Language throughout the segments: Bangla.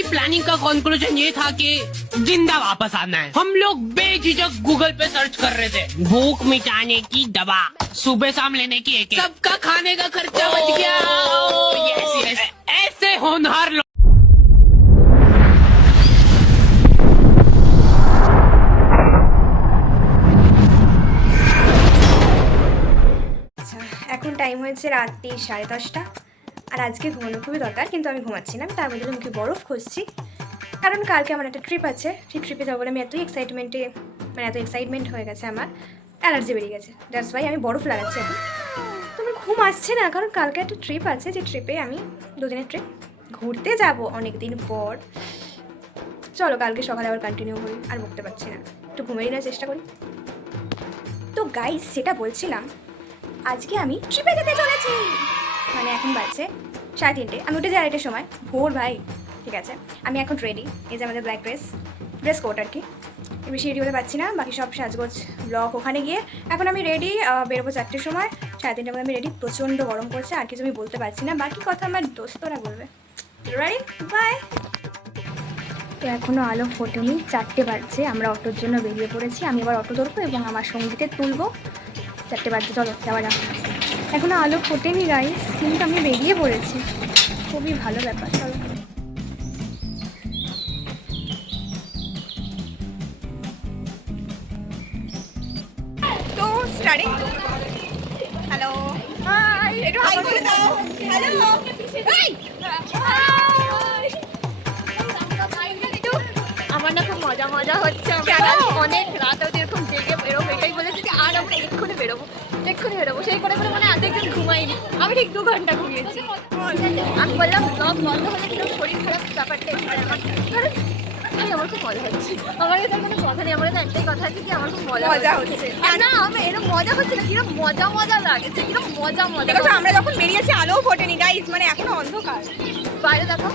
हमारी प्लानिंग का कंक्लूजन ये था कि जिंदा वापस आना है। हम लोग बेझिझक गूगल पे सर्च कर रहे थे, भूख मिटाने की दवा, सुबह शाम लेने की एक, सबका खाने का खर्चा बच गया। यस यस, ऐसे होनहार लोग। এখন টাইম হয়েছে রাত্রি 10:30 আর আজকে ঘুমানো খুবই দরকার, কিন্তু আমি ঘুমাচ্ছি না। তার মধ্যে মুখে বরফ খুঁজছি, কারণ কালকে আমার একটা ট্রিপ আছে। সেই ট্রিপে যাবো বলে আমি এত এক্সাইটমেন্ট হয়ে গেছে, আমার অ্যালার্জি বেরিয়ে গেছে। দ্যাটস ওয়াই আমি বরফ লাগাচ্ছি এখন। তো আমার ঘুম আসছে না, কারণ কালকে একটা ট্রিপ আছে, যে ট্রিপে আমি 2 দিনের ট্রিপ ঘুরতে যাব অনেক দিন পর। চলো কালকে সকালে আবার কন্টিনিউ করি, আর বকতে পারছি না, একটু ঘুমিয়ে নেওয়ার চেষ্টা করি। তো গাইস, সেটা বলছিলাম, আজকে আমি ট্রিপে যেতে চলেছি। মানে এখন বাজছে 3:30, আমি উঠে যাই 2টার সময়, ভোর ভাই। ঠিক আছে, আমি এখন রেডি। এই যে আমাদের ব্ল্যাক ড্রেস কোড আর কি। বেশি রেডি হতে পারছি না, বাকি সব সাজগোজ ব্লক ওখানে গিয়ে। এখন আমি রেডি, বেরোবো 4টের সময়, 3:30টার মধ্যে আমি রেডি। প্রচণ্ড গরম করছে, আর কিছু আমি বলতে পারছি না, বাকি কথা আমার দোস্তরা বলবে। Ready, bye. তো এখনও আলো ফোটেনি, 4টে বাজছে। আমরা অটোর জন্য বেরিয়ে পড়েছি। আমি এবার অটো ধরবো এবং আমার সঙ্গীতে তুলবো। 4টে বাজছে, চলো যাওয়া যাক। এখনও আলো ফোটেনি গাইস, কিন্তু আমি বেরিয়ে পড়েছি। খুবই ভালো ব্যাপার, চলো। তো স্টার্টিং। হ্যালো, হাই, একটু হাই করে দাও। Hello, hi. আমার না খুব মজা হচ্ছে। অনেক রাত অবধি এরকম জেগে বেরোবো, এটাই বলেছি যে আর আমরা এক্ষুনি বেরোবো। সেই করে মানে অর্ধেকজন ঘুমাইনি, আমি ঠিক 2 ঘন্টা ঘুমিয়েছি। আমি বললাম ব্লগ বন্ধ হলে কিন্তু শরীর খারাপ ব্যাপারটা আমার খুব মজা হচ্ছে। আমার কাছে কোনো কথা নেই, আমার কাছে একটাই কথা আছে কি আমার খুব মজা হচ্ছে। না, আমার এরকম মজা হচ্ছে না, কিরকম মজা লাগছে, কিরকম মজা। দেখো, আমরা যখন বেরিয়েছি আলোও ফোটেনি গাইস, মানে এখনো অন্ধকার। বাইরে দেখো,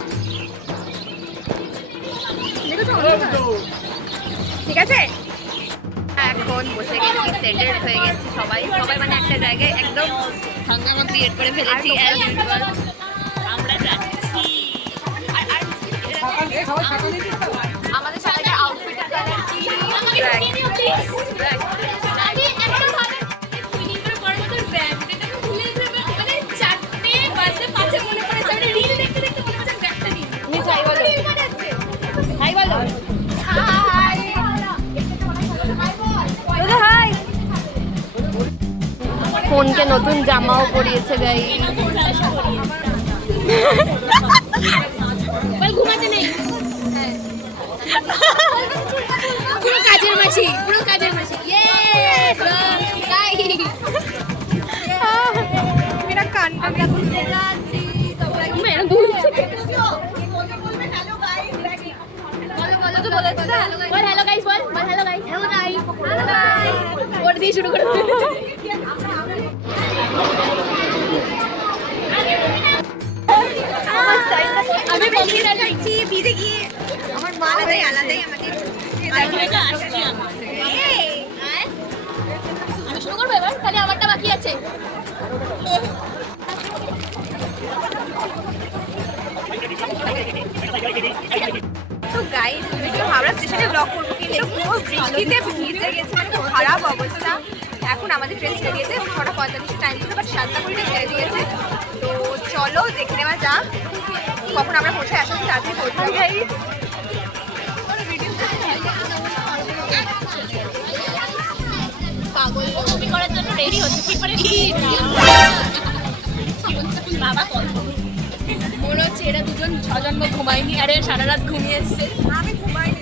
ঠিক আছে। এখন বসে গেছি, সেটেলড হয়ে গেছি সবাই মানে একটা জায়গায় একদম হাঙ্গামা ক্রিয়েট করে ফেলেছি। আমরা যাচ্ছি, আমাদের সবাইকে আউটফিটের কালার কি ফোনকে নতুন জামাও পরিয়েছে গাই। ঘুমাতে নেই, পুরো কাজের মাসি। মেরা কান শুরু করে আমি বেরিয়ে যাচ্ছি ভিজে গিয়ে। আমার মা আলাদাই আমাদের আমি শুরু করবো এবার, তাহলে আমারটা বাকি আছে। তো গাইস, হাওড়া স্টেশনে ব্লগ করবো, কিন্তু পুরো বৃষ্টিতে ভিজে গেছে, মানে খারাপ অবস্থা। এখন আমাদের ট্রেন ছেড়ে দিয়েছে, 6:45 টাইম ছিল, বাট 7:20 ছেড়ে দিয়েছে। তো চলো দেখে নেওয়া যাক কখন আমরা পৌঁছে আসছি। তাড়াতাড়ি পৌঁছাবো গাইস। পাগল ছবি করার জন্য রেডি হচ্ছে, বাবা মনে হচ্ছে এরা দুজন 6 জন্ম ঘুমায়নি, আরে সারা রাত ঘুমিয়ে এসছে। আমি ঘুমাইনি,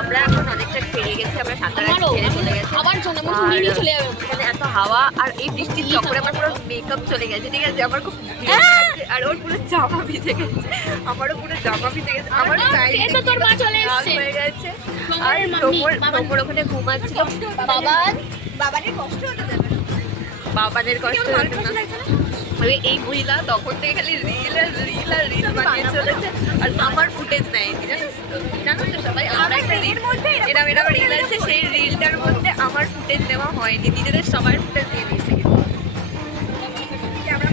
আমরা এখন অনেকটা খেয়ে গেছি, আমরা সাঁতার ছেড়ে চলে গেছি। আমার জন্য চলে যাবে, এখানে এত হাওয়া আর এই বৃষ্টির চক্করে আমার পুরো মেকআপ চলে গেছে। ঠিক আছে, আমার খুব আর ওর পুরো জামা ভিজে গেছে, আমারও পুরো জামা ভিজে গেছে, আমার তোর মা চলে এসেছে হয়ে গেছে। আর তোমর ওখানে ঘুমাচ্ছিল। বাবাদের কষ্ট হতে দেবে, বাবাদের কষ্ট হতো না। এই মহিলা তখন থেকে খালি রিল বানিয়ে চলেছে, আর আমার ফুটেজ নেয়। জানো তো সবাই, আমরা একটা রিল মধ্যে এরকম রিল আছে, সেই রিলটার মধ্যে আমার ফুটেজ নেওয়া হয়নি, নিজেদের সবার ফুটেজ দিয়ে দিয়েছে।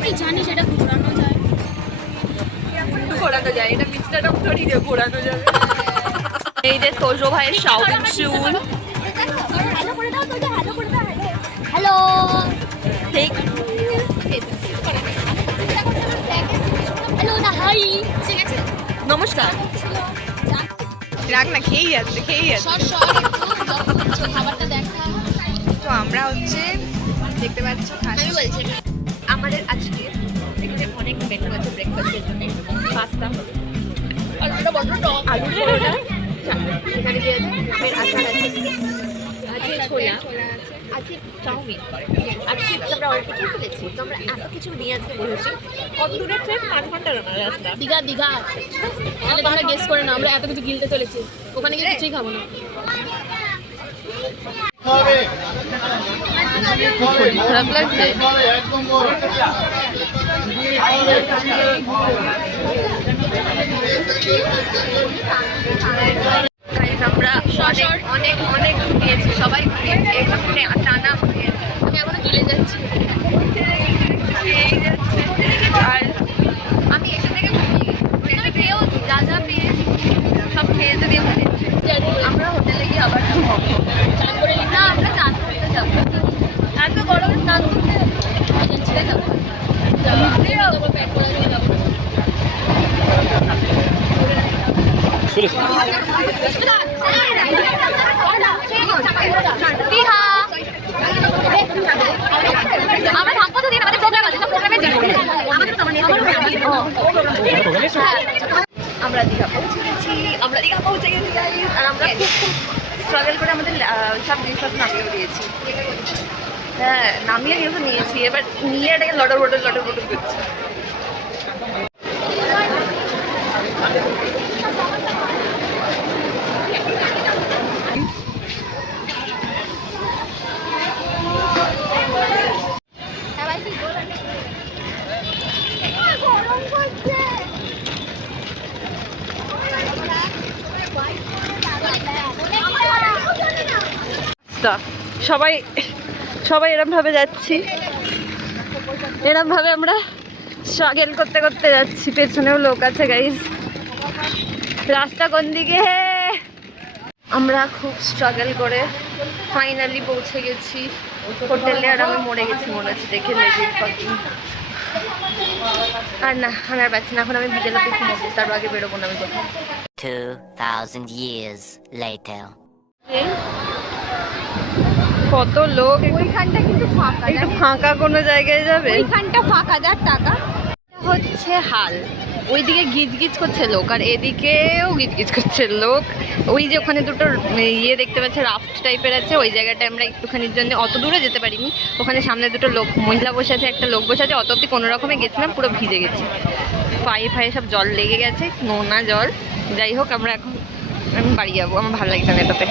আমি জানি সেটা ঘোরানো যায়, ঘোরানো যায়, এটা মিস্টারটা থোড়ি যে ঘোরানো যাবে। এই যে তোজো ভাইয়ের শাওটিং চুল, হ্যালো ঠিক হ্যালো না হাই, ঠিক আছে নমস্কার। রাখ না, খেয়েই যাচ্ছে খেয়েই যাচ্ছে। খাবারটা দেখা তো আমরা হচ্ছে দেখতে পাচ্ছ আমি বলছি আমাদের আজকে এখানে অনেক মেনু আছে ব্রেকফাস্টের জন্য। পাস্তা, আলুটা বড় টক, আলু পরোটা, এখানে কি আছে, আমের আচার আছে, আছে ছোলা, আছে চাউমিন, আর চিপস আমরা অল্প কিছু ফেলেছি। তো আমরা এত কিছু নিয়ে আজকে বলেছি। কত দূরের ট্রেন? 5 ঘন্টার রাস্তা। দীঘা দীঘা, তাহলে তোমরা গেস করে না আমরা এত কিছু গিলতে চলেছি, ওখানে গিয়ে কিছুই খাবো না। খারাপ লাগছে। Guys, আমরা অনেক অনেক অনেক ঘুমিয়েছি, সবাই ঘুমিয়েছি, এখানে টানা ঘুমিয়েছি। আমি এখনো গিলে যাচ্ছি। আর আমি এখান থেকে ঘুমিয়ে গেছি, খেয়েও যা যা পেয়েছি সব খেয়ে দিয়ে ঘুমিয়েছি। আমরা হোটেলে গিয়ে আবার চান করে নিই। না, আমরা চান করতে যাবো, এত গরমে স্নান করতে ছেড়ে যাবো। প্যাক করে দিয়ে যাবো। দীঘা আমরা থাকবো তো দিন, আমাদের প্রোগ্রাম আছে, সব প্রোগ্রামে যাবো। আমরা দীঘা পৌঁছে গেছি, আমরা দীঘা পৌঁছে গেছি guys। আর আমরা খুব খুব স্ট্রাগল করে আমাদের সব জিনিসপত্র নামিয়ে দিয়েছি। হ্যাঁ, নামিয়ে কিন্তু নিয়েছি, এবার নিয়ে এটাকে লটর বটর করছি। সবাই সবাই এরম ভাবে যাচ্ছি, এরম ভাবে আমরা স্ট্রাগল করতে করতে যাচ্ছি। পেছনেও লোক আছে গাইস। রাস্তা কোন দিকে? আমরা খুব স্ট্রাগল করে ফাইনালি পৌঁছে গেছি হোটেলে। আর আমি মরে গেছি মনে হচ্ছে দেখে লেগের পাখি। আর না, আমি আর পাচ্ছি না, এখন আমি বিকেলে ঘুমাবো, তার আগে বেরোবো না আমি কোথাও। 2000 years later. কত লোক! ওইখানটা কিন্তু ফাঁকা, একটু ফাঁকা কোনো জায়গায় যাবে। ওইখানটা ফাঁকা, যার টাকা হচ্ছে হাল। ওইদিকে গিজগিজ করছে লোক, আর এদিকেও গিজগিজ করছে লোক। ওই যে ওখানে দুটো ইয়ে দেখতে পাচ্ছে, রাফট টাইপের আছে, ওই জায়গাটায় আমরা একটুখানির জন্য অত দূরে যেতে পারিনি। ওখানে সামনে দুটো লোক, মহিলা বসে আছে, একটা লোক বসে আছে, অত অব্দি কোনো রকমে গেছিলাম, পুরো ভিজে গেছি, পায়ে ফায়ে সব জল লেগে গেছে, নোনা জল। যাই হোক, আমরা এখন আমি বাড়ি যাবো, আমার ভালো লাগছে না এটাতে।